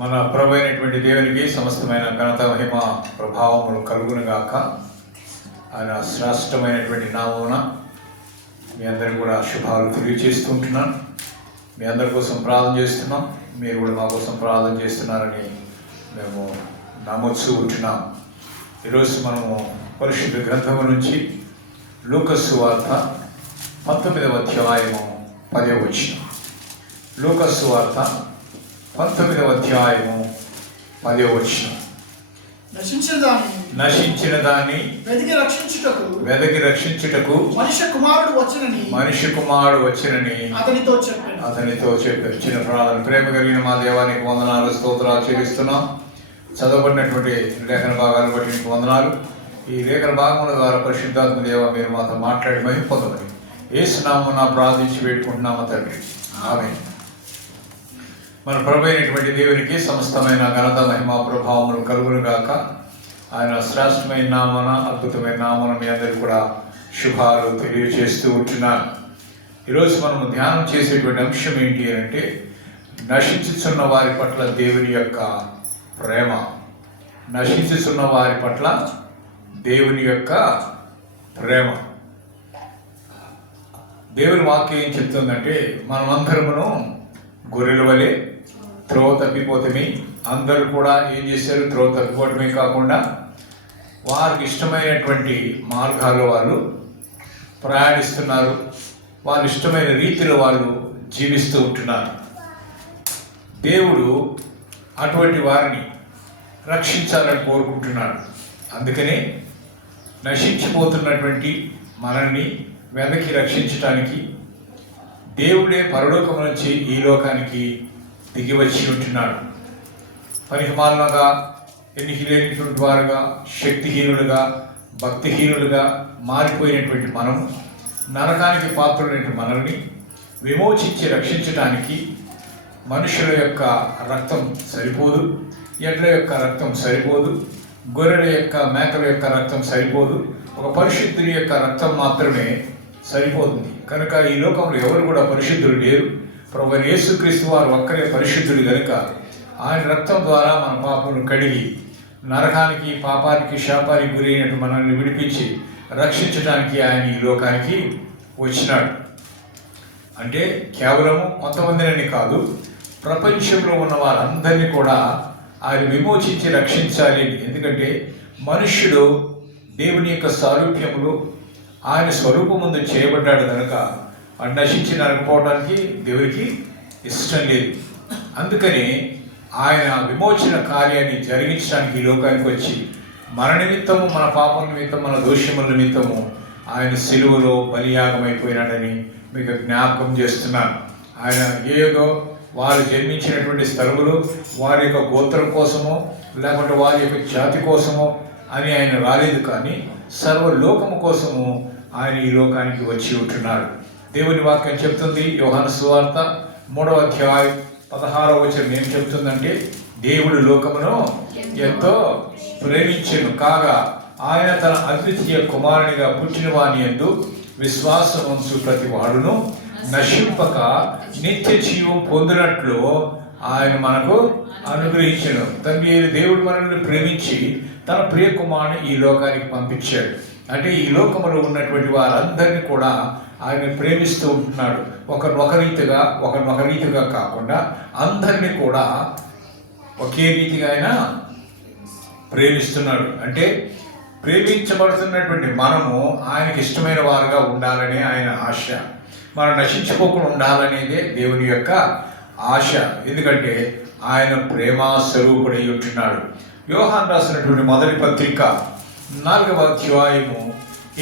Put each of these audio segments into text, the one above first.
మన ప్రభు అయినటువంటి దేవునికి సమస్తమైన ఘనత మహిమ ప్రభావములు కలుగునుగాక. ఆయన శ్రేష్టమైనటువంటి నామమున మీ అందరికీ కూడా శుభాలు తెలియజేస్తూ ఉంటున్నాను. మీ అందరి కోసం ప్రార్థన చేస్తున్నాం. మీరు కూడా మా కోసం ప్రార్థన చేస్తున్నారని మేము నమ్మొచ్చు ఉంటున్నాం. ఈరోజు మనము పరిశుద్ధ గ్రంథము నుంచి లూకా సువార్త 19వ అధ్యాయము 10వ వచనం. లూకా సువార్త 19వ అధ్యాయము 10వ వచనం. నశించిన దాన్ని వెదకి రక్షించుటకు మనిషి కుమారుడు వచ్చినని అతనితో చెప్పారు. చిన్న ప్రార్థన. ప్రేమ కలిగిన మా దేవానికి వందనాలు, స్తోత్రాలు చెల్లిస్తున్నాం. చదవబడినటువంటి లేఖన భాగాలు బట్టి మీకు వందనాలు. ఈ లేఖన భాగముల ద్వారా పరిశుద్ధాత్మ దేవ మీరు మాతో మాట్లాడి మహిమ పొందమని యేసు నామమున ప్రార్థించి వేడుకుంటున్నాము తండ్రి. ఆమేన్. మన ప్రభు అయినటువంటి దేవునికి సమస్తమైన ఘనత మహిమ ప్రభావములు కలుగునుగాక. ఆయన శ్రేష్టమైన నామన, అద్భుతమైన నామన మీ అందరికీ కూడా శుభాలు తెలియజేస్తూ ఉంటున్నాను. ఈరోజు మనము ధ్యానం చేసేటువంటి అంశం ఏంటి అంటే నశించుచున్న వారి పట్ల దేవుని యొక్క ప్రేమ. నశించుచున్న వారి పట్ల దేవుని యొక్క ప్రేమ. దేవుని వాక్యం ఏం చెప్తుందంటే మనమందరమును గొర్రెల వలె త్రోవ తప్పిపోతమే. అందరూ కూడా ఏం చేశారు? త్రోవ తప్పిపోవటమే కాకుండా వారికి ఇష్టమైనటువంటి మార్గాల్లో వాళ్ళు ప్రయాణిస్తున్నారు. వాళ్ళ ఇష్టమైన రీతిలో వాళ్ళు జీవిస్తూ ఉంటున్నారు. దేవుడు అటువంటి వారిని రక్షించాలని కోరుకుంటున్నాడు. అందుకనే నశించిపోతున్నటువంటి మనల్ని వెనక్కి రక్షించటానికి దేవుడే పరలోకం నుంచి ఈ లోకానికి దిగి వచ్చి ఉంటున్నాడు. పరిమాణంగా ఎన్నిక లేనటువంటి వారుగా, శక్తిహీనులుగా, భక్తిహీనులుగా మారిపోయినటువంటి మనం, నరకానికి పాత్రులైనటువంటి మనల్ని విమోచించి రక్షించడానికి మనుషుల యొక్క రక్తం సరిపోదు, ఎడ్ల యొక్క రక్తం సరిపోదు, గొర్రెల యొక్క, మేకల యొక్క రక్తం సరిపోదు. ఒక పరిశుద్ధుని యొక్క రక్తం మాత్రమే సరిపోతుంది. కనుక ఈ లోకంలో ఎవరు కూడా పరిశుద్ధులు లేరు. ప్రభువైన యేసుక్రీస్తు వారు ఒక్కరే పరిశుద్ధుడు కనుక ఆయన రక్తం ద్వారా మన పాపములను కడిగి నరకానికి, పాపానికి, శాపానికి గురైనట్టు మనల్ని విడిపించి రక్షించడానికి ఆయన ఈ లోకానికి వచ్చినాడు. అంటే కేవలం కొంతమందిని కాదు, ప్రపంచంలో ఉన్న వారందరినీ కూడా ఆయన విమోచించి రక్షించాలి. ఎందుకంటే మనుష్యుడు దేవుని యొక్క సారూప్యములు ఆయన స్వరూపం ముందు చేయబడ్డాడు కనుక నశించి నరకపోవడానికి దేవుడికి ఇష్టం లేదు. అందుకని ఆయన విమోచన కార్యాన్ని జరిగించడానికి ఈ లోకానికి వచ్చి మన నిమిత్తము, మన పాపం నిమిత్తం, మన దోషముల నిమిత్తము ఆయన సిలువలో బలియాగమైపోయినాడని మీకు జ్ఞాపకం చేస్తున్నాను. ఆయన ఏదో వారు జన్మించినటువంటి స్థలములు వారి యొక్క గోత్రం కోసమో లేకుంటే వారి యొక్క జాతి కోసమో అని ఆయన రాలేదు, కానీ సర్వలోకము కోసము ఆయన ఈ లోకానికి వచ్చి ఉంటున్నాడు. దేవుని వాక్యం చెప్తుంది. యోహాను సువార్త 3వ అధ్యాయం 16వ వచనం ఏం చెప్తుందంటే దేవుడు లోకమును ఎంతో ప్రేమించెను కాగా ఆయన తన అద్వితీయ కుమారునిగా పుట్టిన వాని యందు విశ్వాసం ఉంచు ప్రతి వాడును నశింపక నిత్య జీవం పొందినట్లు ఆయన మనకు అనుగ్రహించెను. తండ్రి అయిన దేవుడు మనల్ని ప్రేమించి తన ప్రియ కుమారుని ఈ లోకానికి పంపించాడు. అంటే ఈ లోకములో ఉన్నటువంటి వారందరినీ కూడా ఆయన ప్రేమిస్తూ ఉంటున్నాడు. ఒకరినొక రీతిగా కాకుండా అందరినీ కూడా ఒకే రీతిగా ఆయన ప్రేమిస్తున్నాడు. అంటే ప్రేమించబడుతున్నటువంటి మనము ఆయనకి ఇష్టమైన వారుగా ఉండాలనే ఆయన ఆశ. మనం నశించుకోకుండా ఉండాలనేదే దేవుని యొక్క ఆశ. ఎందుకంటే ఆయన ప్రేమా స్వరూపుడై ఉంటున్నాడు. యోహాను రాసినటువంటి మొదటి పత్రిక 4వ అధ్యాయము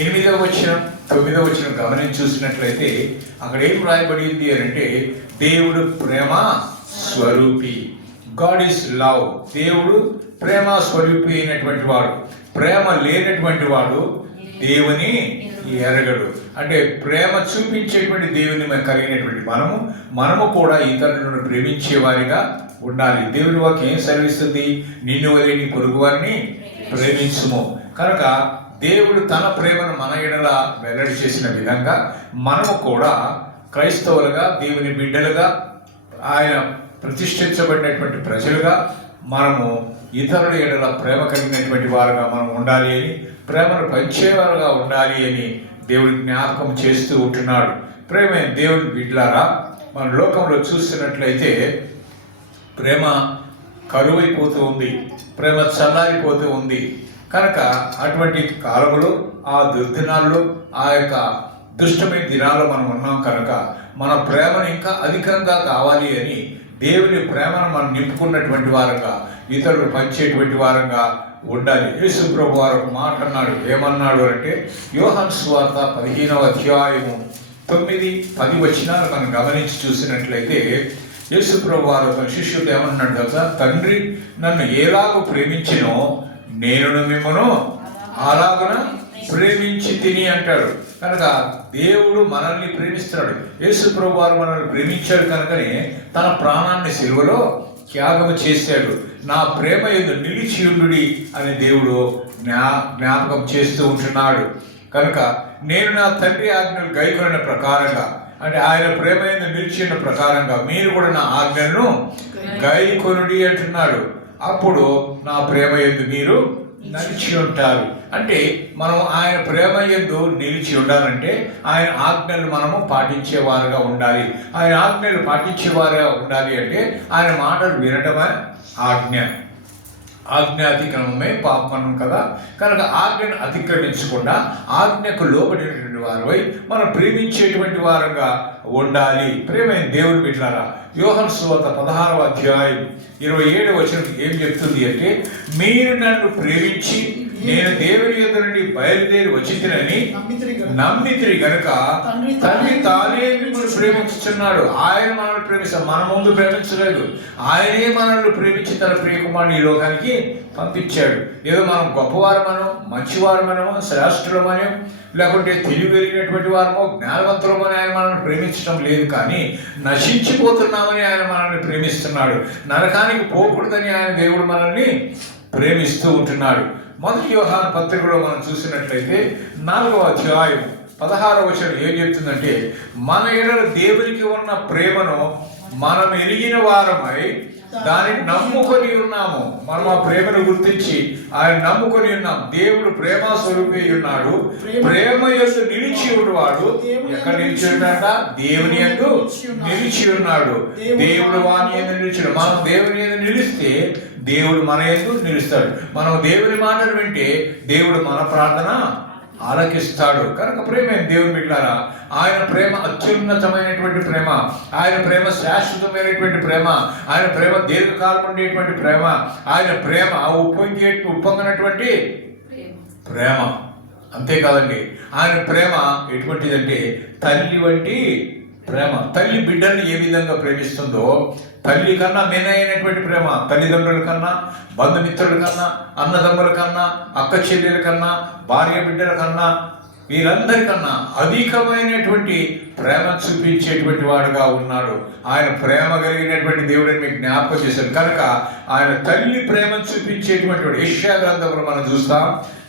8వ వచనం 9వ వచనం గమనించి చూసినట్లయితే అక్కడ ఏం రాయబడింది అంటే దేవుడు ప్రేమ స్వరూపి. God is love. దేవుడు ప్రేమ స్వరూపి అయినటువంటి వాడు. ప్రేమ లేనటువంటి వాడు దేవుని ఎరగడు. అంటే ప్రేమ చూపించేటువంటి దేవుని కలిగినటువంటి మనము కూడా ఇతరులను ప్రేమించే వారిగా ఉండాలి. దేవుని వాక్యం ఏం సెలవిస్తుంది? నిన్ను వలె నీ పొరుగు వారిని ప్రేమించుము. కనుక దేవుడు తన ప్రేమను మన ఎడల వెల్లడి చేసిన విధంగా మనము కూడా క్రైస్తవులుగా, దేవుని బిడ్డలుగా, ఆయన ప్రతిష్ఠించబడినటువంటి ప్రజలుగా మనము ఇతరుల ఎడల ప్రేమ కలిగినటువంటి వారుగా మనం ఉండాలి అని, ప్రేమను పంచేవారుగా ఉండాలి అని దేవుడు జ్ఞాపకం చేస్తూ ఉంటున్నాడు. ప్రేమ దేవుని బిడ్డలారా, మన లోకంలో చూస్తున్నట్లయితే ప్రేమ కరువైపోతూ ఉంది, ప్రేమ చల్లారిపోతూ ఉంది. కనుక అటువంటి కాలంలో, ఆ దుర్దినాల్లో, ఆ యొక్క దుష్టమైన దినాల్లో మనం ఉన్నాం. కనుక మన ప్రేమను ఇంకా అధికంగా కావాలి అని దేవుని ప్రేమను మనం నింపుకున్నటువంటి వారంగా, ఇతరులు పంచేటువంటి వారంగా ఉండాలి. యేసు ప్రభు వారు ఒక మాట అన్నాడు. ఏమన్నాడు అంటే, యోహాను సువార్త 15వ అధ్యాయము 9-10 వచనాలు మనం గమనించి చూసినట్లయితే యేసు ప్రభు వారు తన శిష్యుడు ఏమన్నాడు కదా, తండ్రి నన్ను ఎలాగో ప్రేమించినో నేను మిమ్మను అలాగున ప్రేమించి తిని అంటాడు. కనుక దేవుడు మనల్ని ప్రేమిస్తున్నాడు. యేసు ప్రభు వారు మనల్ని ప్రేమించాడు కనుకనే తన ప్రాణాన్ని సిలువలో త్యాగము చేశాడు. నా ప్రేమ యందు నిలిచియుండుడి అని దేవుడు జ్ఞాపకం చేస్తూ ఉంటున్నాడు. కనుక నేను నా తండ్రి ఆజ్ఞలు గైకొనిన ప్రకారంగా, అంటే ఆయన ప్రేమ యందు నిలిచిన ప్రకారంగా మీరు కూడా నా ఆజ్ఞలను గైకొనుడి అంటున్నాడు. అప్పుడు నా ప్రేమ యందు మీరు నిలిచి ఉంటారు. అంటే మనం ఆయన ప్రేమ యందు నిలిచి ఉండాలంటే ఆయన ఆజ్ఞలు మనము పాటించేవారుగా ఉండాలి. ఆయన ఆజ్ఞలు పాటించేవారుగా ఉండాలి అంటే ఆయన మాటలు వినటమే ఆజ్ఞ. ఆజ్ఞ అతిక్రమమే పాపం కదా. కనుక ఆజ్ఞను అతిక్రమించకుండా ఆజ్ఞకు లోబడినటువంటి వారై మనం ప్రేమించేటువంటి వారంగా ఉండాలి. ప్రేమైన దేవుని బిడ్డలారా, యోహాను సువార్త 16వ అధ్యాయం 27వ వచనం ఏం చెప్తుంది అంటే, మీరు నన్ను ప్రేమించి నేను దేవుని యొద్ద నుండి బయలుదేరి వచ్చిందని నమ్మితిరి గనుక తండ్రి తానే మిమ్మల్ని ప్రేమించుచున్నాడు. ఆయన మనల్ని ప్రేమిస్తాడు, మన ముందు ప్రేమించలేదు. ఆయనే మనల్ని ప్రేమించి తన ప్రియకుమారుని ఈ లోకానికి పంపించాడు. ఏదో మనం గొప్పవారమనో, మంచివారమనో, శ్రేష్ఠులమనో, లేకుంటే తెలివిగలిగినటువంటి వారమో, జ్ఞానవంతులమని ఆయన మనల్ని ప్రేమించడం లేదు. కానీ నశించిపోతున్నామని ఆయన మనల్ని ప్రేమిస్తున్నాడు. నరకానికి పోకూడదని ఆయన దేవుడు మనల్ని ప్రేమిస్తూ ఉంటున్నాడు. మొదటి యోహాను పత్రికలో మనం చూసినట్లయితే 4వ అధ్యాయం 16వ వచనం ఏం చెప్తుందంటే, మన ఎడల దేవునికి ఉన్న ప్రేమను మనం ఎరిగిన వారమై దానిని నమ్ముకొని ఉన్నాము. మనం ఆ ప్రేమను గుర్తించి ఆయన నమ్ముకొని ఉన్నాం. దేవుడు ప్రేమ స్వరూపి ఉన్నాడు. ప్రేమ యందు నిలిచి ఉన్నవాడు ఎక్కడ నిలిచి ఉన్నాడ? దేవుని యందు నిలిచి ఉన్నాడు. దేవుడు వాని యందు నిలిచి, మనం దేవుని యందు నిలిస్తే దేవుడు మన యందు నిలుస్తాడు. మనం దేవుని మాటలు వింటే దేవుడు మన ప్రార్థన ఆలకిస్తాడు. కనుక ప్రేమ దేవుని బిడ్డలారా, ఆయన ప్రేమ అత్యున్నతమైనటువంటి ప్రేమ, ఆయన ప్రేమ శాశ్వతమైనటువంటి ప్రేమ, ఆయన ప్రేమ దీర్ఘకాలం ఉండేటువంటి ప్రేమ, ఆయన ప్రేమ ఉప్పొంగినటువంటి ప్రేమ. అంతేకాదండి, ఆయన ప్రేమ ఎటువంటిదంటే తల్లి వంటి ప్రేమ. తల్లి బిడ్డల్ని ఏ విధంగా ప్రేమిస్తుందో, తల్లి కన్నా మెనైనటువంటి ప్రేమ, తల్లిదండ్రుల కన్నా, బంధుమిత్రుల కన్నా, అన్నదమ్ముల కన్నా, అక్క చెల్లెల కన్నా, భార్య బిడ్డల కన్నా, వీరందరికన్నా అధికమైనటువంటి ప్రేమ చూపించేటువంటి వాడుగా ఉన్నాడు. ఆయన ప్రేమ కలిగినటువంటి దేవుడిని మీకు జ్ఞాపకం చేశారు. కనుక ఆయన తల్లి ప్రేమ చూపించేటువంటి వాడు. యెషయా గ్రంథంలో మనం చూస్తాం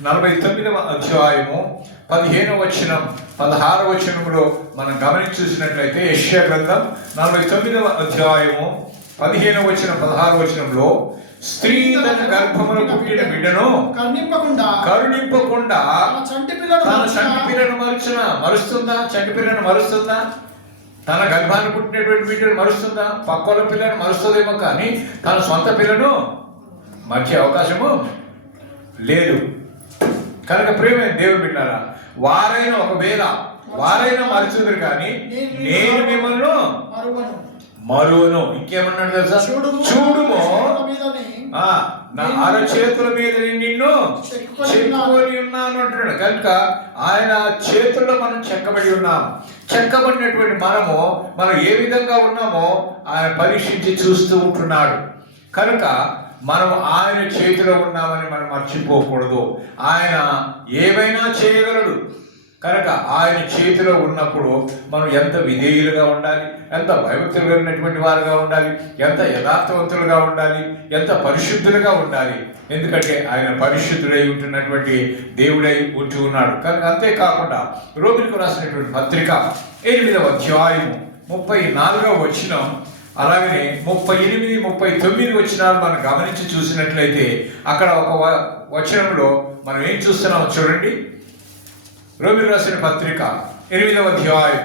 49వ అధ్యాయము 15వ వచనం 16వ వచనంలో మనం గమనించి చూసినట్లయితే, యెషయా గ్రంథం 49వ అధ్యాయము 15వ వచనం 16వ వచనంలో, స్త్రీ తన గర్భములో పుట్టిన బిడ్డను కరుణింపకుండా తన చంటి పిల్లను మరుస్తుందా? చంటి పిల్లను మరుస్తుందా? తన గర్భాన్ని పుట్టినటువంటి బిడ్డను మరుస్తుందా? పక్కల పిల్లను మరుస్తుందేమో, కానీ తన సొంత పిల్లను మర్చే అవకాశము లేదు. కనుక ప్రేమ దేవుని బిడ్డలారా, వారైనా ఒకవేళ వారైనా మరుచుదురు, కానీ నేను మిమ్మల్ని మరువను. ఇంకేమన్నాడు తెలుసా? చూడుమో నా అరచేతుల మీద నిన్ను చెక్కుకొని ఉన్నాను అంటున్నాడు. కనుక ఆయన చేతుల్లో మనం చెక్కబడి ఉన్నాం. చెక్కబడినటువంటి మనం ఏ విధంగా ఉన్నామో ఆయన పరీక్షించి చూస్తూ ఉంటున్నాడు. కనుక మనం ఆయన చేతిలో ఉన్నామని మనం మర్చిపోకూడదు. ఆయన ఏమైనా చేయగలడు. కనుక ఆయన చేతిలో ఉన్నప్పుడు మనం ఎంత విధేయులుగా ఉండాలి, ఎంత భయభక్తులు కలిగినటువంటి వారుగా ఉండాలి, ఎంత యథార్థవంతులుగా ఉండాలి, ఎంత పరిశుద్ధులుగా ఉండాలి. ఎందుకంటే ఆయన పరిశుద్ధుడై ఉంటున్నటువంటి దేవుడై ఉంటూ ఉన్నాడు. కనుక అంతేకాకుండా రోమిలకు రాసినటువంటి పత్రిక 8వ అధ్యాయము 34వ వచనం అలాగనే 38, 39 వచనాలు మనం గమనించి చూసినట్లయితే అక్కడ ఒక వచనంలో మనం ఏం చూస్తున్నామో చూడండి. రోమీయులకు రాసిన పత్రిక 8వ అధ్యాయం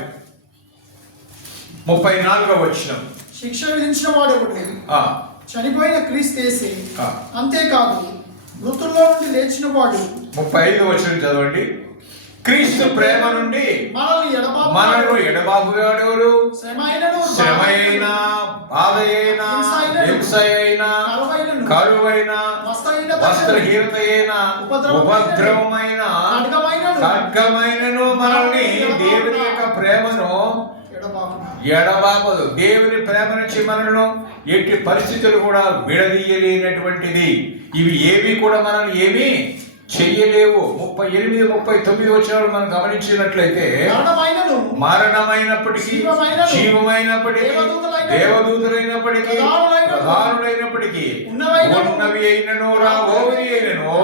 34వ వచనం. శిక్ష విధించిన వాడు చనిపోయిన క్రీస్తు, అంతేకాదు మృతుల్లో నుండి లేచిన వాడు. 35వ వచనం చదవండి. క్రీస్తు ప్రేమ నుండి మనల్ని ఎడబాపువాడెవరు? శ్రమైన, బాధ అయినా, హింస అయినా, కరువైన, వస్త్రహీనత అయినా, ఉపద్రవమైన, ఖడ్గమైనను మనల్ని దేవుని యొక్క ప్రేమను ఎడబాపదు. దేవుని ప్రేమ నుంచి మనల్ని ఎట్టి పరిస్థితులు కూడా విడదీయలేనటువంటిది. ఇవి ఏవి కూడా మనల్ని ఏమీ చెయ్యలేవు. 38, 39 వచనాలు మనం గమనించినట్లయితే మరణమైనప్పటికీ, జీవమైనప్పటికీ, దేవదూతలైనప్పటికీ, ప్రధానులైనప్పటికీ, ఉన్నవి అయినను, రాబోవి అయినను,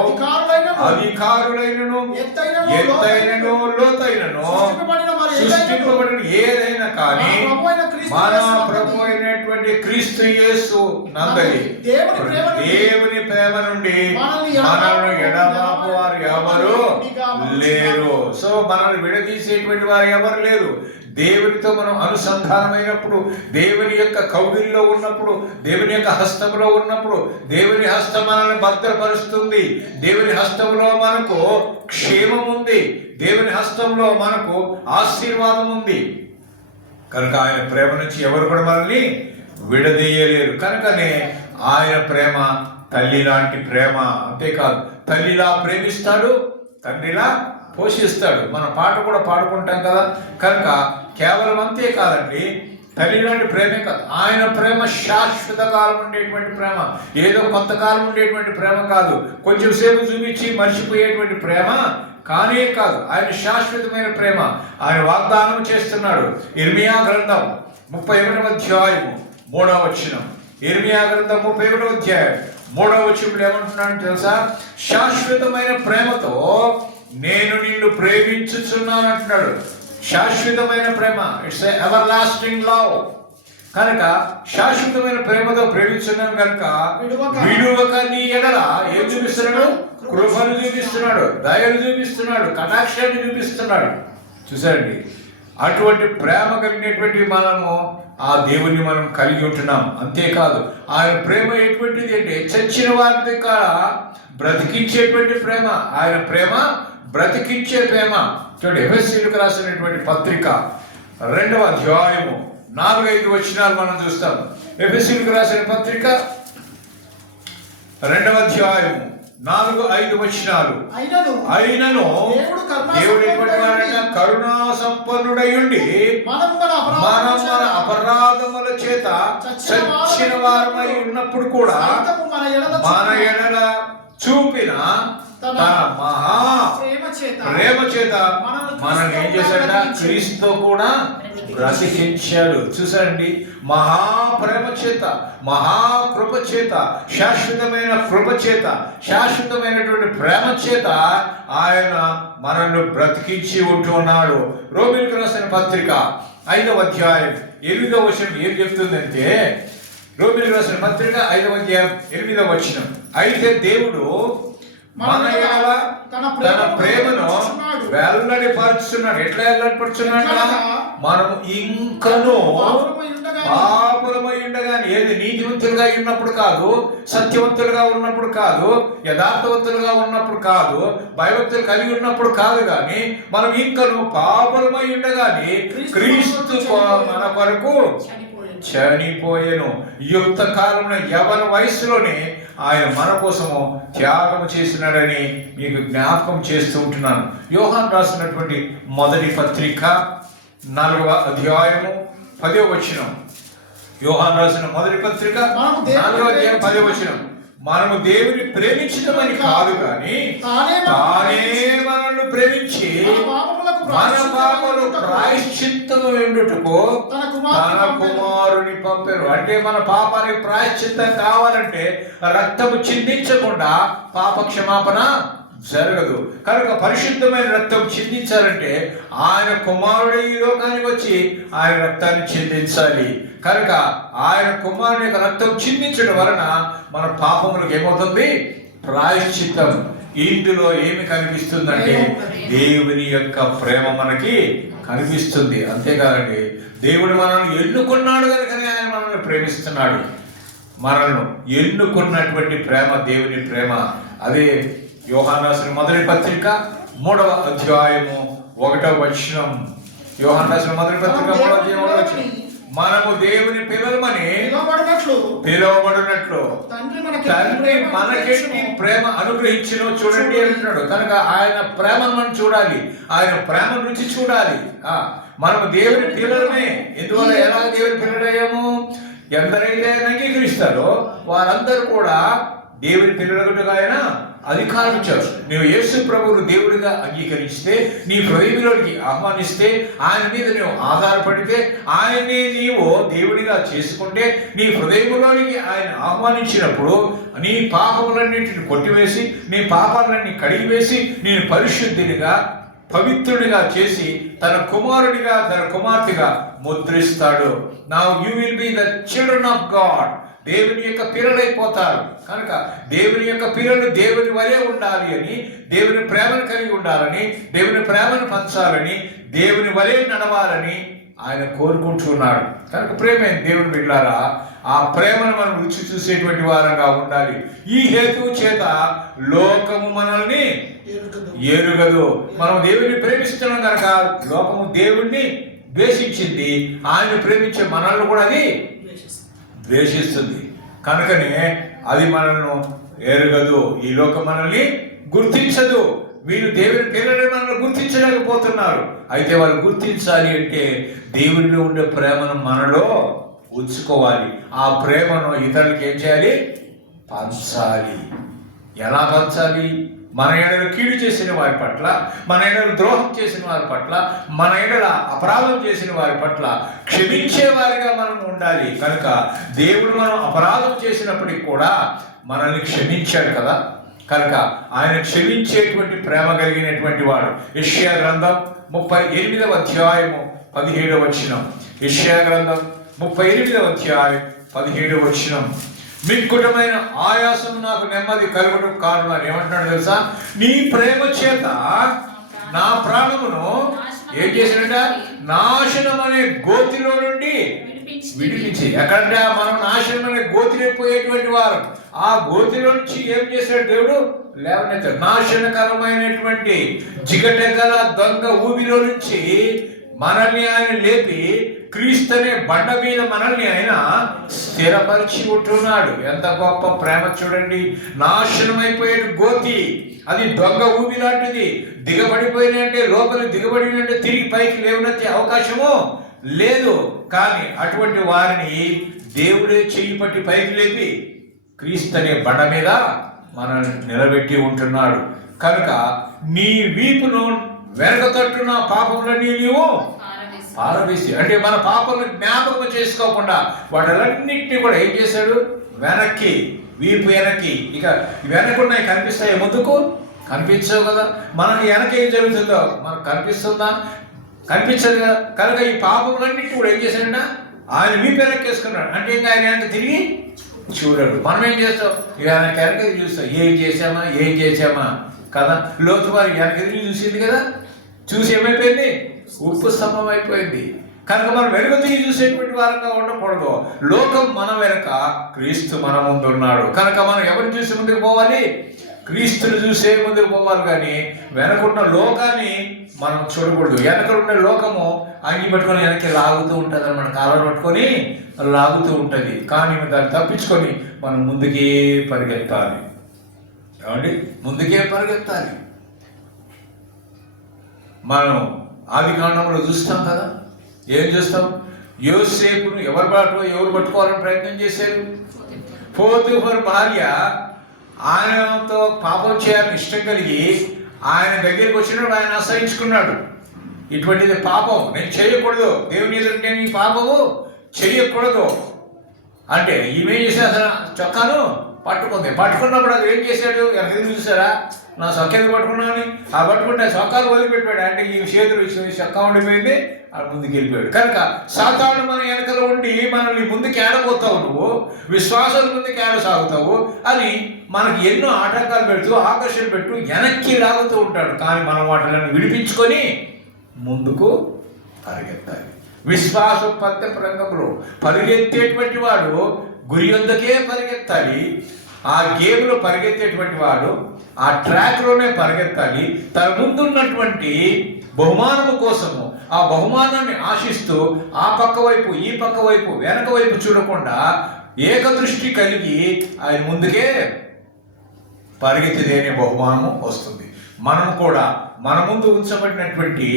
అధికారులైనను, ఎత్తైనను, లోతైనను, సృష్టింపబడిన ఏదైనా కానీ మన ప్రభు అయినటువంటి క్రీస్తు యేసు నందలి దేవుని ప్రేమ నుండి మనల్ని ఎడబాపు వారు ఎవరు లేరు. సో మనల్ని విడదీసేటువంటి వారు ఎవరు లేరు. దేవునితో మనం అనుసంధానమైనప్పుడు, దేవుని యొక్క కౌగిలిలో ఉన్నప్పుడు, దేవుని యొక్క హస్తంలో ఉన్నప్పుడు, దేవుని హస్తం మనల్ని భద్రపరుస్తుంది. దేవుని హస్తంలో మనకు క్షేమం ఉంది. దేవుని హస్తంలో మనకు ఆశీర్వాదం ఉంది. కనుక ఆయన ప్రేమ నుంచి ఎవరు కూడా మనల్ని విడదీయలేరు. కనుకనే ఆయన ప్రేమ తల్లి లాంటి ప్రేమ. అంతేకాదు, తల్లిలా ప్రేమిస్తాడు, తండ్రిలా పోషిస్తాడు. మనం పాట కూడా పాడుకుంటాం కదా. కనుక కేవలం అంతే కాదండి, తల్లి లాంటి ప్రేమే కాదు, ఆయన ప్రేమ శాశ్వత కాలం ఉండేటువంటి ప్రేమ. ఏదో కొంతకాలం ఉండేటువంటి ప్రేమ కాదు, కొంచెం సేపు చూపించి మర్చిపోయేటువంటి ప్రేమ కానే కాదు. ఆయన శాశ్వతమైన ప్రేమ. ఆయన వాగ్దానం చేస్తున్నాడు. ఇర్మియా గ్రంథం 31వ అధ్యాయము 3వ వచనం. ఇర్మియా గ్రంథం 31వ అధ్యాయం 3వ వచనంలో ఏమంటున్నాడు తెలుసా? శాశ్వతమైన ప్రేమతో నేను నిన్ను ప్రేమించుచున్నాను అంటున్నాడు. శాశ్వతమైన ప్రేమ, ఇట్స్ ఎవర్ లాస్టింగ్ లవ్. కనుక శాశ్వతమైన ప్రేమతో ప్రేమిస్తున్నాను కనుక విడువక నీ ఎడల ఏం చూపిస్తున్నాడు? కృపను చూపిస్తున్నాడు, దయను చూపిస్తున్నాడు, కటాక్షాన్ని చూపిస్తున్నాడు. చూసారండి, అటువంటి ప్రేమ కలిగినటువంటి మనము ఆ దేవుణ్ణి మనం కలిగి ఉంటున్నాం. అంతేకాదు, ఆయన ప్రేమ ఎటువంటిది అంటే చచ్చిన వారి కాడ బ్రతికించేటువంటి ప్రేమ. ఆయన ప్రేమ బ్రతికించే ప్రేమ. చూడండి, ఎఫెసీయులకు రాసినటువంటి పత్రిక 2వ అధ్యాయము 4-5 వచనాలు మనం చూస్తాం. ఎఫెసీయులకు రాసిన పత్రిక 2వ అధ్యాయము 4-5 వచనాలు. అయినను దేవుడు ఎటువంటి వాడైనా కరుణా సంపన్నుడై ఉండి మనం మన అపరాధముల చేత చచ్చిన వారమై ఉన్నప్పుడు కూడా మన ఎడల చూపిన తన మహా ప్రేమ చేత మనల్ని ఏం చేశాడ? క్రీస్తుతో కూడా బ్రతికించాడు. చూసారండి, మహాప్రేమ చేత, మహాకృప చేత, శాశ్వతమైన కృప చేత, శాశ్వతమైనటువంటి ప్రేమ చేత ఆయన మనల్ని బ్రతికించి ఉంటున్నాడు. రోమీయులకు రాసిన పత్రిక 5వ అధ్యాయం 8వ వచనం ఏం చెప్తుందంటే, రోమీయులకు రాసిన పత్రిక 5వ అధ్యాయం 8వ వచనం, అయితే దేవుడు మన ఎడల తన ప్రేమను వెల్లడిపరుచున్నాడు. ఎట్లా వెల్లడిపరుచున్నాడు? మనం ఇంకను పాపులమై ఉండగానే, ఏది నీతివంతులుగా ఉన్నప్పుడు కాదు, సత్యవంతులుగా ఉన్నప్పుడు కాదు, యథార్థవంతులుగా ఉన్నప్పుడు కాదు, భయభక్తులు కలిగి ఉన్నప్పుడు కాదు, కానీ మనం ఇంకను పాపులమై ఉండగానే క్రీస్తు మన కొరకు చనిపోయెను. యుక్త కాలంలో యవన వయసులోనే ఆయన మన కోసము త్యాగం చేసినాడని మీకు జ్ఞాపకం చేస్తూ ఉంటున్నాను. యోహాను రాసినటువంటి మొదటి పత్రిక 4వ అధ్యాయము 10వ వచనం. యోహాను రాసిన మొదటి పత్రిక 4వ అధ్యాయం 10వ వచనం. మనము దేవుని ప్రేమించడమని కాదు, కానీ తానే మనల్ని ప్రేమించి మన పాపములు ప్రాయశ్చిత్తము ఎండుటకు తన కుమారుని పంపారు. అంటే మన పాపానికి ప్రాయశ్చిత్తం కావాలంటే రక్తము చిందించకుండా పాప క్షమాపణ జరగదు. కనుక పరిశుద్ధమైన రక్తం చిందించాలంటే ఆయన కుమారుడు ఈ లోకానికి వచ్చి ఆయన రక్తాన్ని చిందించాలి. కనుక ఆయన కుమారుని యొక్క రక్తం చిందించడం వలన మన పాపములకు ఏమవుతుంది? ప్రాయశ్చిత్తం. ఇందులో ఏమి కనిపిస్తుందంటే దేవుని యొక్క ప్రేమ మనకి కనిపిస్తుంది. అంతేకాదండి, దేవుడు మనల్ని ఎన్నుకున్నాడు కనుకనే ఆయన మనల్ని ప్రేమిస్తున్నాడు. మనల్ని ఎన్నుకున్నటువంటి ప్రేమ దేవుని ప్రేమ. అదే యోహాను రాసిన మొదటి పత్రిక 3వ అధ్యాయము 1వ వచనం. యోహాను రాసిన మొదటి పత్రిక 3వ అధ్యాయం 1వ వచనం. మనము దేవుని పిల్లలమని పిలువబడినట్లు తండ్రి మనకెట్టి ప్రేమ అనుగ్రహించినో చూడండి అంటున్నాడు. కనుక ఆయన ప్రేమను మనం చూడాలి, ఆయన ప్రేమ రుచి చూడాలి. మనము దేవుని పిల్లలమే. ఎందువల్ల ఎలా దేవుని పిల్లలయ్యాము? ఎందరైతే ఆయన అంగీకరిస్తారో వారందరూ కూడా దేవుని పిల్లలుగా ఆయన అధికారం ఇచ్చారు. నువ్వు యేసు ప్రభువును దేవుడిగా అంగీకరిస్తే, నీ హృదయంలోకి ఆహ్వానిస్తే, ఆయన మీద నువ్వు ఆధారపడితే, ఆయన్ని నీవు దేవుడిగా చేసుకుంటే, నీ హృదయంలోనికి ఆయన ఆహ్వానించినప్పుడు నీ పాపములన్నింటిని కొట్టివేసి, నీ పాపాలన్నీ కడిగివేసి, నేను పరిశుద్ధినిగా పవిత్రుడిగా చేసి తన కుమారుడిగా తన కుమార్తెగా ముద్రిస్తాడు. Now you will be the children of God. దేవుని యొక్క పిల్లలైపోతారు. కనుక దేవుని యొక్క పిల్లలు దేవుని వలె ఉండాలి అని, దేవుని ప్రేమను కలిగి ఉండాలని, దేవుని ప్రేమను పంచాలని, దేవుని వలె నడవాలని ఆయన కోరుకుంటున్నాడు. కనుక ప్రేమైన దేవుని బిడ్డలారా, ఆ ప్రేమను మనం రుచి చూసేటువంటి వారంగా ఉండాలి. ఈ హేతువు చేత లోకము మనల్ని ఎరుగదు. మనం దేవుని ప్రేమిస్తున్నాం కనుక లోకము దేవుణ్ణి ద్వేషించింది, ఆయన ప్రేమించే మనల్ని కూడా అది ద్వేషిస్తుంది. కనుకనే అది మనల్ని ఎరుగదు. ఈ లోకం మనల్ని గుర్తించదు. వీళ్ళు దేవుని పిల్లలని మనల్ని గుర్తించలేకపోతున్నారు. అయితే వాళ్ళు గుర్తించాలి అంటే దేవునిలో ఉండే ప్రేమను మనలో ఉంచుకోవాలి. ఆ ప్రేమను ఇతరులకు ఏం చేయాలి? పంచాలి. ఎలా పంచాలి? మన ఏడలు కీడు చేసిన వారి పట్ల, మన ఏడలు ద్రోహం చేసిన వారి పట్ల, మన ఏడల అపరాధం చేసిన వారి పట్ల క్షమించే వారిగా మనం ఉండాలి. కనుక దేవుడు మనం అపరాధం చేసినప్పటికి కూడా మనల్ని క్షమించాడు కదా. కనుక ఆయన క్షమించేటువంటి ప్రేమ కలిగినటువంటి వాడు. యెషయా గ్రంథం 38వ అధ్యాయము 17వ వచనం. యెషయా గ్రంథం 38వ అధ్యాయం 17వ వచనం. మిక్కుటమైన ఆయాసం నాకు నెమ్మది కలుగడం కారణం ఏమంటున్నాడు తెలుసా? నీ ప్రేమ చేత నా ప్రాణమును ఏం చేసినట? నాశనం అనే గోతిలో నుండి విడిపించి. ఎక్కడంటే మనం నాశనం అనే గోతిరైపోయేటువంటి వారు, ఆ గోతిలో నుంచి ఏం చేశాడు దేవుడు? లేవనెత్తాడు. నాశనకరమైనటువంటి జిగటగల దొంగ ఊబిలో నుంచి మనల్ని ఆయన లేపి క్రీస్తునే బండ మీద మనల్ని ఆయన స్థిరపరిచి ఉంటున్నాడు. ఎంత గొప్ప ప్రేమ చూడండి. నాశనమైపోయే గోతి, అది దొంగ ఊబి లాంటిది. దిగబడిపోయిన అంటే లోపల దిగబడినంటే తిరిగి పైకి లేవనెత్తే అవకాశము లేదు. కానీ అటువంటి వారిని దేవుడే చెయ్యి పట్టి పైకి లేపి క్రీస్తునే బండ మీద మనల్ని నిలబెట్టి ఉంటున్నాడు. కనుక నీ వీపును వెనక తట్టున పాపములన్నీ నీవు పారవేసి, అంటే మన పాపములను జ్ఞాపకం చేసుకోకుండా వాటన్నింటినీ కూడా ఏం చేశాడు? వెనక్కి, వీపు వెనక్కి. ఇక వెనకున్నాయి కనిపిస్తాయి, ముందుకు కనిపించవు కదా. మనకి వెనక ఏం జరుగుతుందో మనకు కనిపిస్తుందా? కనిపించదు కదా. కనుక ఈ పాపములన్నింటి కూడా ఏం చేశాడంట? ఆయన వీపు వెనక్కి వేసుకున్నాడు. అంటే ఇంకా ఆయన వెనక తిరిగి చూడడు. మనం ఏం చేస్తాం? వెనక వెనక చూస్తాం. ఏం చేసామా కదా. లోతు వారి వెనక తిరిగి చూసింది కదా. చూసి ఏమైపోయింది? ఉప్పు స్తంభం అయిపోయింది. కనుక మనం వెనుక తిరిగి చూసేటువంటి వారంగా ఉండకూడదు. లోకం మన వెనక, క్రీస్తు మన ముందు ఉన్నాడు. కనుక మనం ఎవరిని చూసి ముందుకు పోవాలి? క్రీస్తుని చూసే ముందుకు పోవాలి. కానీ వెనకున్న లోకాన్ని మనం చూడకూడదు. వెనకలున్న లోకము అంగి పట్టుకొని వెనక్కి లాగుతూ ఉంటుంది అన్నమాట. కాలం పట్టుకొని లాగుతూ ఉంటుంది. కానీ దాన్ని తప్పించుకొని మనం ముందుకే పరిగెత్తాలి. ఏమండి? ముందుకే పరిగెత్తాలి. మనం ఆది కాండంలో చూస్తాం కదా. ఏం చూస్తాం? యోసేపును ఎవరు పట్టుకోవాలని ప్రయత్నం చేశారు? పోతీఫర్ భార్య ఆయనతో పాపం చేయాలని ఇష్టం కలిగి ఆయన దగ్గరికి వచ్చినప్పుడు ఆయన అసహించుకున్నాడు. ఇటువంటిది పాపం, నేను చేయకూడదు. దేవుని ఎదురుంటే నీ పాపము చేయకూడదు. అంటే ఈమె చేసే అసలు చొక్కాను పట్టుకున్నప్పుడు అది ఏం చేశాడు, ఎక్కడికి చూసారా నా చొక్కా ఎందుకు పట్టుకున్నాను, ఆ పట్టుకుంటే చొక్కాలు వదిలిపెట్టాడు. అంటే ఈ చేతులు చొక్కా ఉండిపోయింది, ఆ ముందుకు వెళ్ళిపోయాడు. కనుక సాతాను మన వెనకలో ఉండి మనల్ని ముందుకు ఏడబోతావు, నువ్వు విశ్వాసాల ముందుకు ఏడ సాగుతావు అని మనకి ఎన్నో ఆటంకాలు పెడుతూ ఆకర్షణ పెడుతూ వెనక్కి లాగుతూ ఉంటాడు. కానీ మనం వాటిని విడిపించుకొని ముందుకు పరిగెత్తాలి. విశ్వాస పత్య రంగంలో పరిగెత్తేటువంటి వాడు గురి వద్దకే పరిగెత్తాలి. ఆ గేమ్లో పరిగెత్తేటువంటి వాడు ఆ ట్రాక్లోనే పరిగెత్తాలి. తన ముందున్నటువంటి బహుమానము కోసము ఆ బహుమానాన్ని ఆశిస్తూ ఆ పక్క వైపు ఈ పక్క వైపు వెనక వైపు చూడకుండా ఏకదృష్టి కలిగి ఆయన ముందుకే పరిగెత్తితేనే బహుమానము వస్తుంది. మనం కూడా మన ముందు ఉంచబడినటువంటి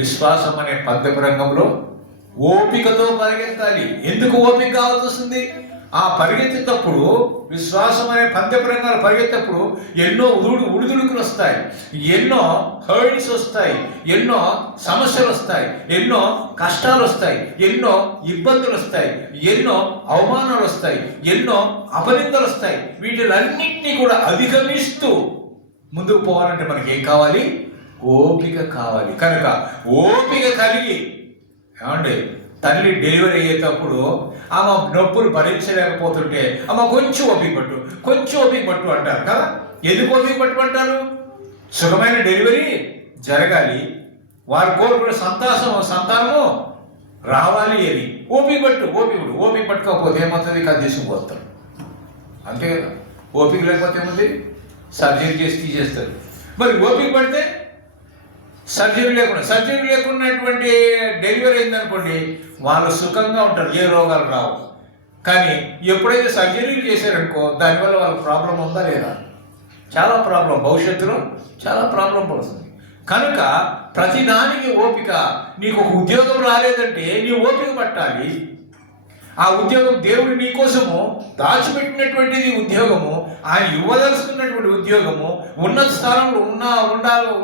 విశ్వాసం అనే పద్ధతి రంగంలో ఓపికతో పరిగెత్తాలి. ఎందుకు ఓపిక కావాల్సి వస్తుంది? ఆ పరిగెత్తేటప్పుడు విశ్వాసం అనే పంద్యపరంగాలు పరిగెత్తేటప్పుడు ఎన్నో ఉడుదుడుకులు వస్తాయి, ఎన్నో హర్డ్స్ వస్తాయి, ఎన్నో సమస్యలు వస్తాయి, ఎన్నో కష్టాలు వస్తాయి, ఎన్నో ఇబ్బందులు వస్తాయి, ఎన్నో అవమానాలు వస్తాయి, ఎన్నో అపనిందలు వస్తాయి. వీటిలన్నింటినీ కూడా అధిగమిస్తూ ముందుకు పోవాలంటే మనకి ఏం కావాలి? ఓపిక కావాలి. కనుక ఓపిక కలిగి, ఏమండి, తల్లి డెలివరీ అయ్యేటప్పుడు ఆమె నొప్పులు భరించలేకపోతుంటే అమ్మ కొంచెం ఓపిక పట్టు అంటారు కదా. ఎందుకు ఓపిక పట్టు అంటారు? సుఖమైన డెలివరీ జరగాలి, వారు కోరుకునే సంతానము రావాలి అని. ఓపిక పట్టుకోకపోతే ఏమవుతుంది? కది తీసుకుపోతారు, అంతే కదా. ఓపిక లేకపోతే ఏముంది? సర్జరీ చేసి తీసేస్తారు. మరి ఓపిక పడితే సర్జరీ లేకున్నటువంటి డెలివరీ అయిందనుకోండి, వాళ్ళు సుఖంగా ఉంటారు, ఏ రోగాలు రావు. కానీ ఎప్పుడైతే సర్జరీలు చేశారనుకో, దానివల్ల వాళ్ళకి ప్రాబ్లం ఉందా లేదా? చాలా ప్రాబ్లం, భవిష్యత్తులో చాలా ప్రాబ్లం పడుతుంది. కనుక ప్రతిదానికి ఓపిక. నీకు ఒక ఉద్యోగం రాలేదంటే నీ ఓపిక పట్టాలి. ఆ ఉద్యోగం దేవుడు నీకోసము దాచిపెట్టినటువంటిది ఉద్యోగము, ఆయన ఇవ్వదలుచుకున్నటువంటి ఉద్యోగము, ఉన్నత స్థానంలో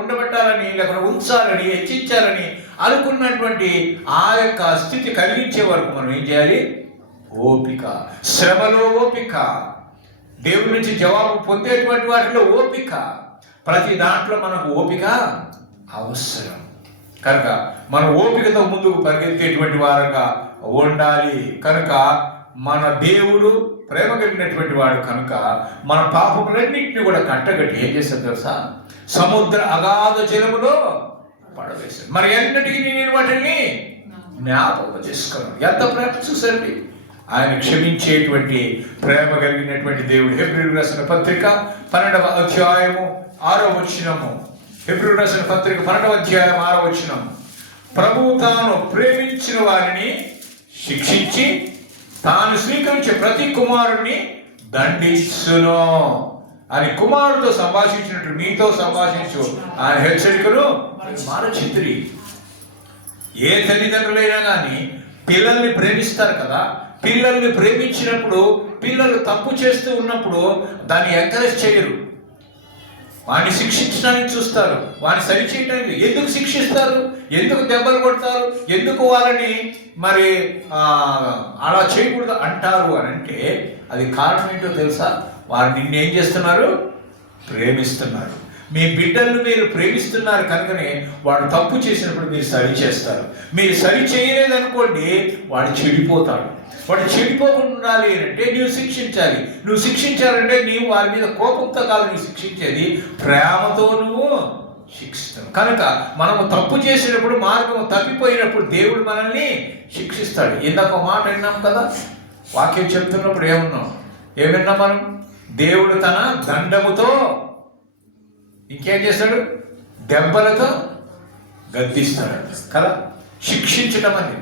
ఉండబెట్టాలని, లేకపోతే ఉంచాలని, హెచ్చించాలని అనుకున్నటువంటి ఆ యొక్క స్థితి కలిగించే వరకు మనం ఏం చేయాలి? ఓపిక. శ్రమలో ఓపిక, దేవుడి నుంచి జవాబు పొందేటువంటి వాటిలో ఓపిక, ప్రతి దాంట్లో మనకు ఓపిక అవసరం. కనుక మన ఓపికతో ముందుకు పరిగెత్తేటువంటి వారుగా ఉండాలి. కనుక మన దేవుడు ప్రేమ కలిగినటువంటి వాడు కనుక మన పాపములన్నింటినీ కూడా కట్టగట్టి ఏం చేస్తాడు తెలుసా? సముద్ర అగాధ జలములో పడవేశాడు. మరి ఎన్నటికీ నేను వాటిని జ్ఞాపకం చేసుకున్నాను. ఎంత ప్రేమ చూసండి! ఆయన క్షమించేటువంటి ప్రేమ కలిగినటువంటి దేవుడు. హెబ్రీయులకు రాసిన పత్రిక 12వ అధ్యాయము 6వ వచనము. హెబ్రీయులకు రాసిన పత్రిక 12వ అధ్యాయం 6వ వచనము. ప్రభువు తాను ప్రేమించిన వారిని శిక్షించి తాను స్వీకరించే ప్రతి కుమారుణ్ణి దండించును అని కుమారుడితో సంభాషించినట్టు మీతో సంభాషించు ఆయన హెచ్చరికలు మానచిత్రి. ఏ తల్లిదండ్రులైనా కానీ పిల్లల్ని ప్రేమిస్తారు కదా. పిల్లల్ని ప్రేమించినప్పుడు పిల్లలు తప్పు చేస్తూ ఉన్నప్పుడు దాన్ని ఎంకరేజ్ చేయరు, వాడిని శిక్షించడానికి చూస్తారు, వాడిని సరిచేయడానికి. ఎందుకు శిక్షిస్తారు? ఎందుకు దెబ్బలు కొడతారు? ఎందుకు వాళ్ళని మరి అలా చేయకూడదు అంటారు అని అంటే అది కారణం ఏంటో తెలుసా? వారు నిన్నేం చేస్తున్నారు? ప్రేమిస్తున్నారు. మీ బిడ్డలను మీరు ప్రేమిస్తున్నారు కనుకనే వాడు తప్పు చేసినప్పుడు మీరు సరి చేస్తారు. మీరు సరి చేయలేదనుకోండి, వాడు చెడిపోతాడు. వాడు చెడిపోకుండా ఉండాలి అంటే నువ్వు శిక్షించాలి. నువ్వు శిక్షించాలంటే నీవు వారి మీద కోపంతో కాదు నువ్వు శిక్షించేది, ప్రేమతో నువ్వు శిక్షిస్తావు. కనుక మనము తప్పు చేసినప్పుడు, మార్గం తప్పిపోయినప్పుడు దేవుడు మనల్ని శిక్షిస్తాడు. ఇందాక మాట విన్నాం కదా, వాక్యం చెప్తున్నప్పుడు ఏమన్నా మనం? దేవుడు తన దండముతో ఇంకేం చేస్తాడు? దెబ్బలతో గద్దిస్తాడు కదా. శిక్షించటం అనేది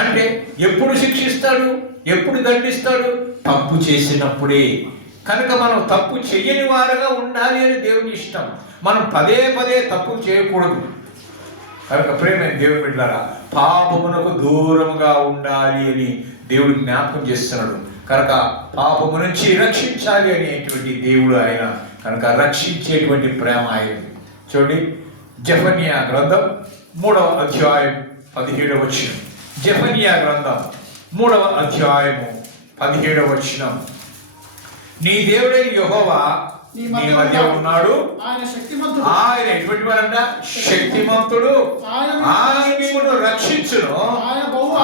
అంటే ఎప్పుడు శిక్షిస్తాడు, ఎప్పుడు దండిస్తాడు? తప్పు చేసినప్పుడే. కనుక మనం తప్పు చెయ్యని వారుగా ఉండాలి అని దేవుని ఇష్టం. మనం పదే తప్పు చేయకూడదు. కనుక ప్రేమ దేవుని బిడ్డలారా, పాపమునకు దూరంగా ఉండాలి అని దేవుడు జ్ఞాపకం చేస్తున్నాడు. కనుక పాపము నుంచి రక్షించాలి అనేటువంటి దేవుడు ఆయన. కనుక రక్షించేటువంటి ప్రేమ ఆయన. చూడండి, జెఫన్యా గ్రంథం 3వ అధ్యాయం 17వ వచనం. జెఫన్యా గ్రంథం 3వ అధ్యాయము 17వ వచనం. నీ దేవుడైన యెహోవా నీ మధ్య ఉన్నాడు. ఆయన ఎటువంటి వాడంట? శక్తిమంతుడు. ఆయన మిమ్మును రక్షించును.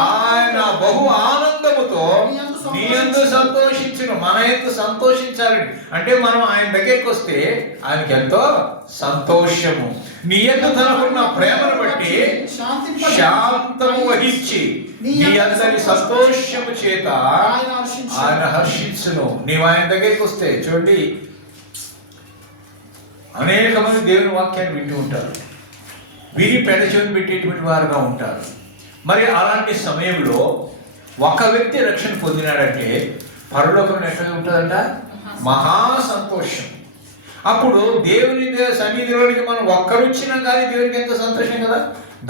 ఆయన బహు ఆనందముతో నీ యందు సంతోషించును. మన యందు సంతోషించాలని అంటే మనం ఆయన దగ్గరికి వస్తే ఆయనకి ఎంతో సంతోషము. నీ యందు తనకున్న ప్రేమను బట్టి శాంతము వహించి నీ అందరి సంతోషము చేత ఆయన హర్షించును. నీవు ఆయన దగ్గరికి వస్తే చూడండి, అనేక మంది దేవుని వాక్యాన్ని వింటూ ఉంటారు, విని పెడచెవిని పెట్టేటువంటి వారుగా ఉంటారు. మరి అలాంటి సమయంలో ఒక వ్యక్తి రక్షణ పొందినాడంటే పరలోకంలో ఎక్కడ ఉంటుందంట? మహా సంతోషం. అప్పుడు దేవుని సన్నిధిలోనికి మనం ఒక్కరు వచ్చినా కానీ దేవునికి ఎంతో సంతోషం కదా.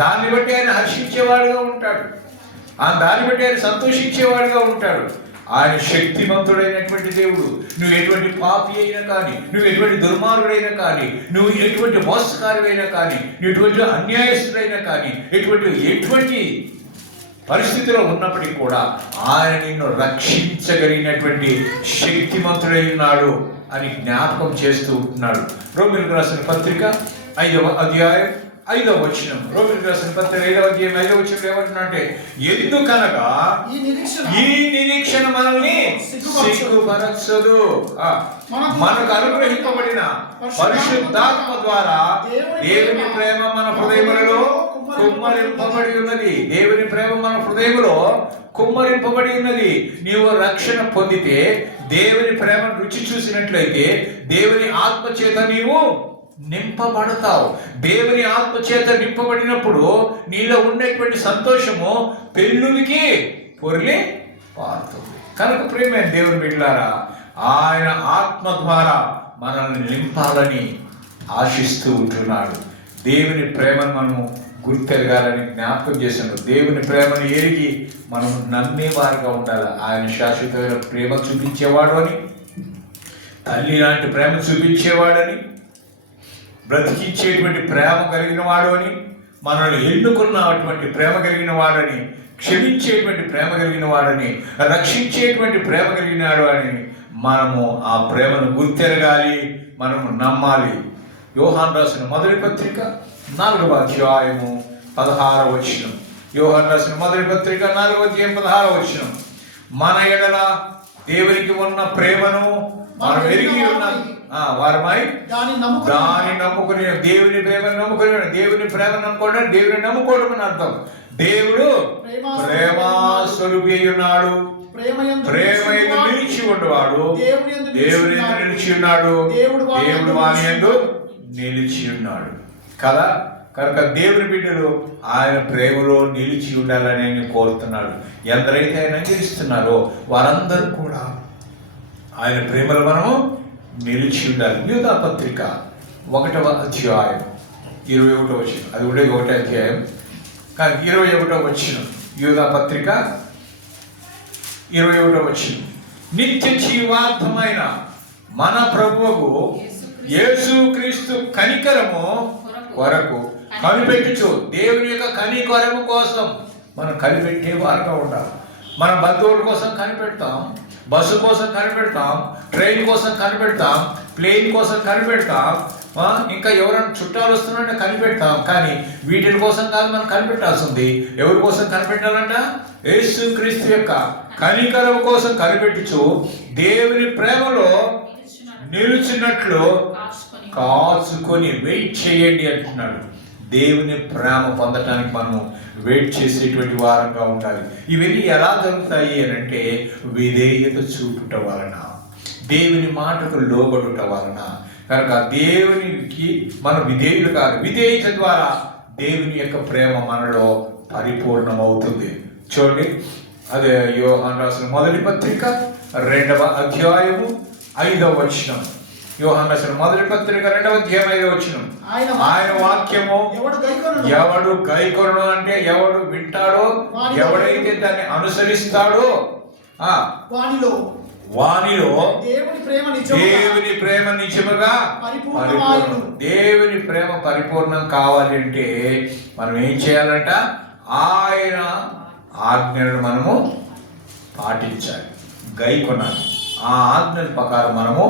దాన్ని బట్టి ఆయన హర్షించేవాడుగా ఉంటాడు, దాన్ని బట్టి ఆయన సంతోషించేవాడుగా ఉంటాడు. ఆయన శక్తిమంతుడైనటువంటి దేవుడు. నువ్వు ఎటువంటి పాపి అయినా కానీ, నువ్వు ఎటువంటి దుర్మార్గుడైనా కానీ, నువ్వు ఎటువంటి మోసకారుడైనా కానీ, నువ్వు ఎటువంటి అన్యాయస్తుడైనా కానీ, ఎటువంటి పరిస్థితిలో ఉన్నప్పటికీ కూడా ఆయన నిన్ను రక్షించగలిగినటువంటి శక్తిమంతుడై ఉన్నాడు అని జ్ఞాపకం చేస్తూ ఉంటున్నాడు. రోమీయులకు రాసిన పత్రిక 5వ అధ్యాయం 5వ వచనం. రోమీయులకు రాసిన పత్రిక 5వ అధ్యాయం 5వ వచనం ఏమంటున్నాడంటే, ఎందుకనగా ఈ నిరీక్షణ మనల్ని సిగ్గుపరచదు, మనకు అనుగ్రహింపబడిన పరిశుద్ధాత్మ ద్వారా దేవుని ప్రేమ మన హృదయములలో కుమ్మరింపబడి ఉన్నది. దేవుని ప్రేమ మన హృదయములో కుమ్మరింపబడి ఉన్నది. నీవు రక్షణ పొందితే, దేవుని ప్రేమను రుచి చూసినట్లయితే, దేవుని ఆత్మ చేత నీవు నింపబడతావు. దేవుని ఆత్మ చేత నింపబడినప్పుడు నీలో ఉండేటువంటి సంతోషము పెళ్ళునికి పొర్లి పారుతుంది. కనుక ప్రేమైన దేవుని బిడ్డలారా, ఆయన ఆత్మ ద్వారా మనల్ని నింపాలని ఆశిస్తూ ఉంటున్నాడు. దేవుని ప్రేమను మనము గుర్తెరగాలని జ్ఞాపకం చేశాను. దేవుని ప్రేమను ఎరిగి మనం నమ్మేవారుగా ఉండాలి. ఆయన శాశ్వతమైన ప్రేమ చూపించేవాడు అని, తల్లి లాంటి ప్రేమ చూపించేవాడని, బ్రతికించేటువంటి ప్రేమ కలిగిన వాడు అని, మనల్ని ఎన్నుకున్నటువంటి ప్రేమ కలిగిన వాడని, క్షమించేటువంటి ప్రేమ కలిగిన వాడని, రక్షించేటువంటి ప్రేమ కలిగిన వాడు అని మనము ఆ ప్రేమను గుర్తెరగాలి, మనము నమ్మాలి. యోహాను రాసిన మొదటి పత్రిక 4వ అధ్యాయము 16వ వచనం. యోహాను రాసిన మొదటి పత్రిక 4వ అధ్యాయం 16వ వచనం. మన ఎడల దేవునికి ఉన్న ప్రేమను మనం ఎరిగి ఉన్నాం, వారమై దాని నమ్ముకుని, దేవుని ప్రేమను నమ్ముకుని, దేవుని ప్రేమ నమ్ముకోవడం దేవుని నమ్ముకోవడం అని అర్థం. దేవుడు ప్రేమ స్వరూపి అయి ఉన్నాడు. ప్రేమ నిలిచి ఉండేవాడు, దేవుని నిలిచి ఉన్నాడు, దేవుడు వాని యందు నిలిచి ఉన్నాడు కదా. కనుక దేవుని బిడ్డలు ఆయన ప్రేమలో నిలిచి ఉండాలని ఆయన కోరుతున్నాడు. ఎందరైతే ఆయన అంగీకరిస్తున్నారో వారందరూ కూడా ఆయన ప్రేమలో మనము నిలిచి ఉండాలి. యూదా పత్రిక 1వ అధ్యాయం 21వ వచనం. అది కూడా 1వ అధ్యాయం కానీ 21వ వచనం. యూదా పత్రిక 21వ వచనం. నిత్య జీవార్థమైన మన ప్రభువుకు యేసుక్రీస్తు కనికరము కొరకు కనిపెట్టుచు, దేవుని యొక్క కనికరము కోసం మనం కనిపెట్టే వారుగా ఉండాలి. మన బంధువుల కోసం కనిపెడతాం, బస్సు కోసం కనిపెడతాం, ట్రైన్ కోసం కనిపెడతాం, ప్లేన్ కోసం కనిపెడతాం, ఇంకా ఎవరైనా చుట్టాలు వస్తున్నారంటే కనిపెడతాం. కానీ వీటి కోసం కాదు మనం కనిపెట్టాల్సింది. ఎవరి కోసం కనిపెట్టాలంట? యేసుక్రీస్తు యొక్క కనికరం కోసం కనిపెట్టుచు దేవుని ప్రేమలో నిలిచినట్లు కాచుకొని వెయిట్ చేయండి అంటున్నాడు. దేవుని ప్రేమ పొందటానికి మనము వెయిట్ చేసేటువంటి వారంగా ఉండాలి. ఇవన్నీ ఎలా జరుగుతాయి అని అంటే విధేయత చూపుట వలన, దేవుని మాటకు లోబడుట వలన. కనుక దేవునికి మనం విధేయులు కాదు, విధేయత ద్వారా దేవుని యొక్క ప్రేమ మనలో పరిపూర్ణమవుతుంది. చూడండి, అదే యోహాను రాసిన మొదటి పత్రిక 2వ అధ్యాయము 5వ వచనం. యోహాను రాసిన మొదటి పత్రిక 2వ అధ్యాయం 5వ వచనం. ఆయన వాక్యము ఎవడు గైకొను అంటే ఎవడు వింటాడో, ఎవడైతే దాన్ని అనుసరిస్తాడో వానిలో దేవుని ప్రేమ నిజముగా పరిపూర్ణం. దేవుని ప్రేమ పరిపూర్ణం కావాలి అంటే మనం ఏం చేయాలంట? ఆయన ఆజ్ఞలను మనము పాటించాలి, గైకొనాలి. ఆ ఆజ్ఞల ప్రకారం మనము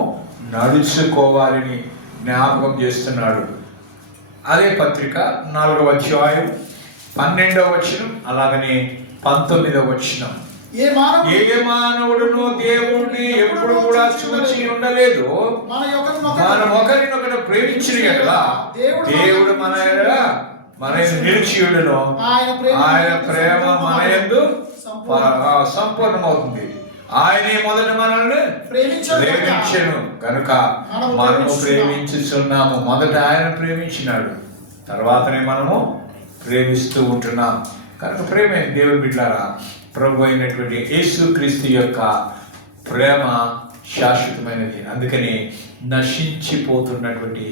నడుచుకోవాలని జ్ఞాపకం చేస్తున్నాడు. అదే పత్రిక 4వ అధ్యాయం 12వ వచనం, అలాగనే 19వ వచనం. ఏ మానవుడును దేవుణ్ణి ఎప్పుడు కూడా చూచి ఉండలేదు. మనం ఒకరినొకరు ప్రేమించిన ఎడల దేవుడు మన ఎడల నిలిచియుడును. ఆయన ప్రేమ మన యందు సంపూర్ణమవుతుంది. ఆయనే మొదట మనల్ని ప్రేమించెను కనుక మనము ప్రేమించుచున్నాము. మొదట ఆయన ప్రేమించినాడు, తర్వాతనే మనము ప్రేమిస్తూ ఉంటున్నాం. కనుక ప్రేమే దేవుని బిడ్డలారా, ప్రభు అయినటువంటి యేసుక్రీస్తు యొక్క ప్రేమ శాశ్వతమైనది. అందుకని నశించిపోతున్నటువంటి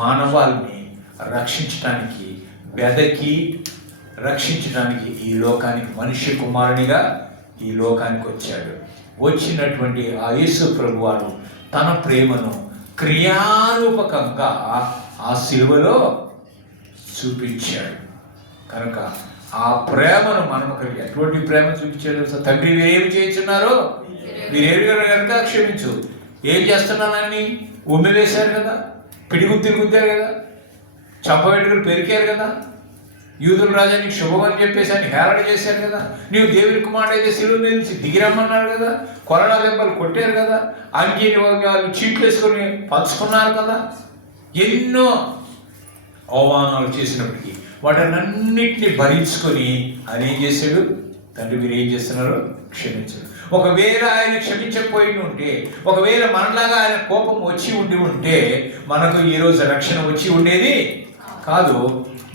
మానవాల్ని రక్షించడానికి, వెదకి రక్షించడానికి ఈ లోకానికి మనిషి కుమారునిగా ఈ లోకానికి వచ్చాడు. వచ్చినటువంటి ఆ యేసు ప్రభు వారు తన ప్రేమను క్రియారూపకంగా ఆ శిలువలో చూపించాడు. కనుక ఆ ప్రేమను మనం కలిగి ఎటువంటి ప్రేమ చూపించాడు? తండ్రి ఏమి చేస్తున్నారో మీరేమి కనుక క్షమించు. ఏం చేస్తున్నానని ఉమ్మి వేశారు కదా, పిడిగుద్దులు గుద్దారు కదా, చంపబెట్టుకుని పెరికారు కదా, యూదుల రాజానికి శుభమని చెప్పేసి అని హేళన చేశారు కదా, నీవు దేవుని కుమారుడు అయితే శిలువ మీద నుంచి దిగిరమ్మన్నారు కదా, కొరడా దెబ్బలు కొట్టారు కదా, అంగీని వాళ్ళు చీట్లు వేసుకొని పంచుకున్నారు కదా, ఎన్నో అవమానాలు చేసినప్పటికీ వాటన్నిటిని భరించుకొని ఆయన ఏం చేశాడు? తండ్రి మీరు ఏం చేస్తున్నారు? క్షమించడు. ఒకవేళ ఆయన క్షమించకపోయి ఉంటే, ఒకవేళ మనలాగా ఆయన కోపం వచ్చి ఉంటే మనకు ఈరోజు రక్షణ వచ్చి ఉండేది కాదు.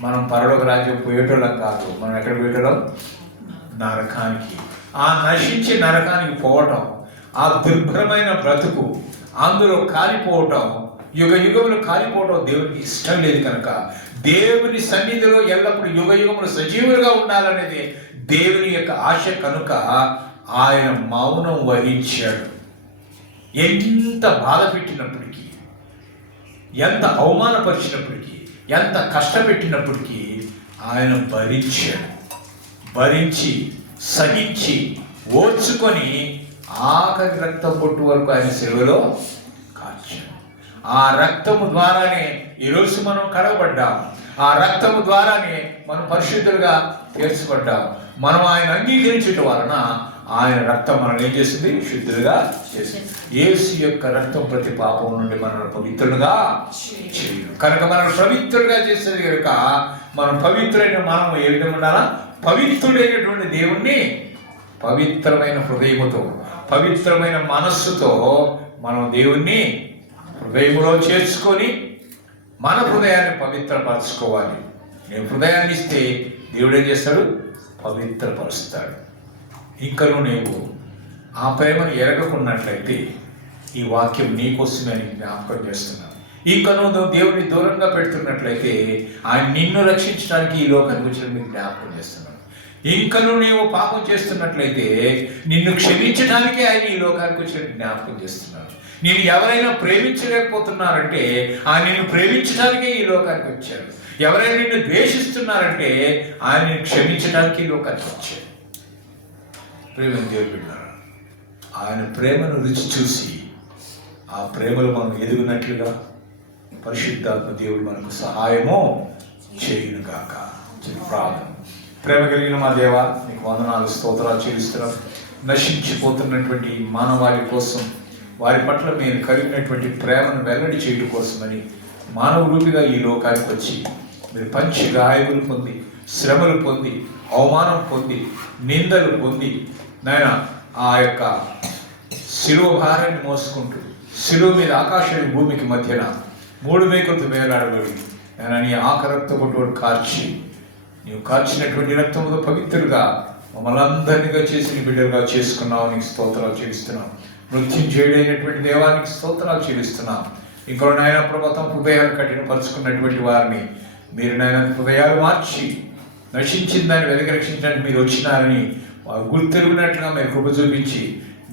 మనం పరలోక రాజ్యం పోయేటోళ్ళం కాదు. మనం ఎక్కడ పోయేటోళ్ళం? నరకానికి. ఆ నశించి నరకానికి పోవటం, ఆ దుర్భరమైన బ్రతుకు, అందులో కాలిపోవటం, యుగ యుగములు కాలిపోవటం దేవునికి ఇష్టం లేదు. కనుక దేవుని సన్నిధిలో ఎల్లప్పుడూ యుగ యుగములు సజీవులుగా ఉండాలనేది దేవుని యొక్క ఆశ. కనుక ఆయన మౌనం వహించాడు. ఎంత బాధ పెట్టినప్పటికీ, ఎంత అవమానపరిచినప్పటికీ, ఎంత కష్టపెట్టినప్పటికీ ఆయన భరించాడు. భరించి సహించి ఓర్చుకొని ఆఖరి రక్తం పొట్టు వరకు ఆయన శిలువలో కాల్చాడు. ఆ రక్తము ద్వారానే ఈరోజు మనం కడగబడ్డాం. ఆ రక్తము ద్వారానే మనం పరిశుద్ధులుగా తీర్చబడ్డాం. మనం ఆయన అంగీకరించడం వలన ఆయన రక్తం మనం ఏం చేసింది? శుద్ధులుగా చేసింది. యేసు యొక్క రక్తం ప్రతి పాపం నుండి మనల్ని పవిత్రులుగా చేయదు. కనుక మనల్ని పవిత్రులుగా చేసేది కనుక మనం పవిత్రులైన మనం ఏ విధంగా ఉండాలా? పవిత్రుడైనటువంటి దేవుణ్ణి పవిత్రమైన హృదయముతో, పవిత్రమైన మనస్సుతో మనం దేవుణ్ణి హృదయములో చేర్చుకొని మన హృదయాన్ని పవిత్రపరచుకోవాలి. నేను హృదయాన్ని ఇస్తే దేవుడు ఏం చేస్తాడు? పవిత్రపరుస్తాడు. ఇంకను నీవు ఆ ప్రేమను ఎరగకున్నట్లయితే ఈ వాక్యం నీకోసమే జ్ఞాపకం చేస్తున్నాను. ఇంకను నువ్వు దేవుడిని దూరంగా పెడుతున్నట్లయితే ఆయన నిన్ను రక్షించడానికి ఈ లోకానికి వచ్చిన మీకు జ్ఞాపకం చేస్తున్నాను. ఇంకను నీవు పాపం చేస్తున్నట్లయితే నిన్ను క్షమించడానికే ఆయన ఈ లోకానికి వచ్చిన జ్ఞాపకం చేస్తున్నాను. నేను ఎవరైనా ప్రేమించలేకపోతున్నారంటే ఆయన నిన్ను ప్రేమించడానికే ఈ లోకానికి వచ్చాడు. ఎవరైనా నిన్ను ద్వేషిస్తున్నారంటే ఆయన నిన్ను క్షమించడానికి ఈ లోకానికి వచ్చాడు. ప్రేమను దేవుడు, ఆయన ప్రేమను రుచి చూసి ఆ ప్రేమలో మనం ఎదుగునట్లుగా పరిశుద్ధాత్మ దేవుడు మనకు సహాయము చేయునుగాక. ప్రార్థన. ప్రేమ కలిగిన మా దేవ, నీకు వందనాలు, స్తోత్రాలు చెల్లిస్తున్నాం. నశించిపోతున్నటువంటి మానవాళి కోసం, వారి పట్ల మీరు కలిగినటువంటి ప్రేమను వెల్లడి చేయడం కోసమని మానవ రూపిగా ఈ లోకానికి వచ్చి మీరు పంచి గాయములు పొంది, శ్రమలు పొంది, అవమానం పొంది, నిందలు పొంది, నాయన ఆ యొక్క శిలువ భారాన్ని మోసుకుంటూ శిలువ మీద ఆకాశానికి భూమికి మధ్యన 3 మేకులతో వేలాడబడి నేను నీ ఆకరక్తపు కార్చి, నీవు కార్చినటువంటి రక్తంతో పవిత్రులుగా మమ్మల్ని అందరినిగా చేసి నీ బిడ్డలుగా చేసుకున్నావు. నీకు స్తోత్రాలు చెల్లిస్తున్నాం. నృత్యం చేయడైనటువంటి దేవానికి స్తోత్రాలు చెల్లిస్తున్నాం. ఇంకో నాయన ప్రభుత్వం హృదయాలు కఠినపరుచుకున్నటువంటి వారిని మీరు నాయన హృదయాలు మార్చి నశించిన దాన్ని వెనక రక్షించడానికి మీరు వచ్చినారని వారు గుర్తెరుగునట్లుగా మీరు కృప చూపించి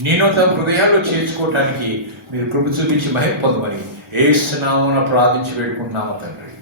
నేను తమ హృదయాల్లో చేర్చుకోవటానికి మీరు కృప చూపించి మహిమ పొందమని యేసు నామమున ప్రార్థించి వేడుకుంటున్నాము తండ్రి.